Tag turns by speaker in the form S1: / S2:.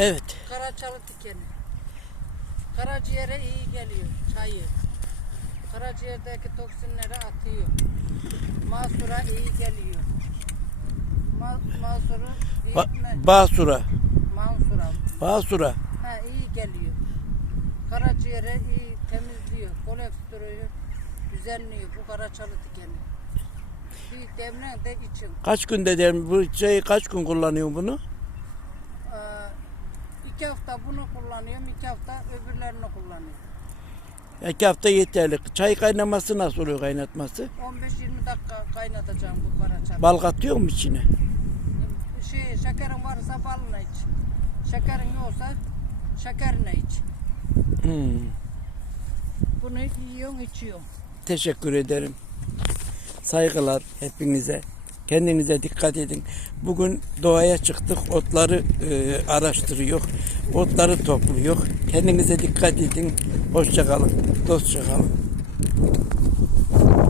S1: Evet.
S2: Karaçalı dikeni. Karaciğere iyi geliyor çayı. Karaciğerdeki toksinleri atıyor. Masura iyi geliyor. Ma masuru
S1: Ba-
S2: büyütme.
S1: Basura.
S2: Mansura.
S1: Basura.
S2: Ha iyi geliyor. Karaciğere iyi temizliyor. Kolesterolü düzenliyor bu karaçalı dikeni. Bir demlen de için.
S1: Kaç günde der bu şeyi kaç gün kullanıyor bunu?
S2: İki hafta bunu kullanıyorum, iki hafta öbürlerini kullanıyorum.
S1: İki hafta yeterli. Çay kaynaması nasıl oluyor kaynatması?
S2: 15-20 dakika kaynatacağım bu karaçalı.
S1: Bal katıyor mu içine?
S2: Şey, şekerin varsa balına iç. Şekerin yoksa şekerine iç.
S1: Hmm.
S2: Bunu yiyorsun, içiyorsun.
S1: Teşekkür ederim. Saygılar hepinize. Kendinize dikkat edin. Bugün doğaya çıktık. Otları e, araştırıyor. Otları topluyor. Kendinize dikkat edin. Hoşça kalın. Dostça kalın.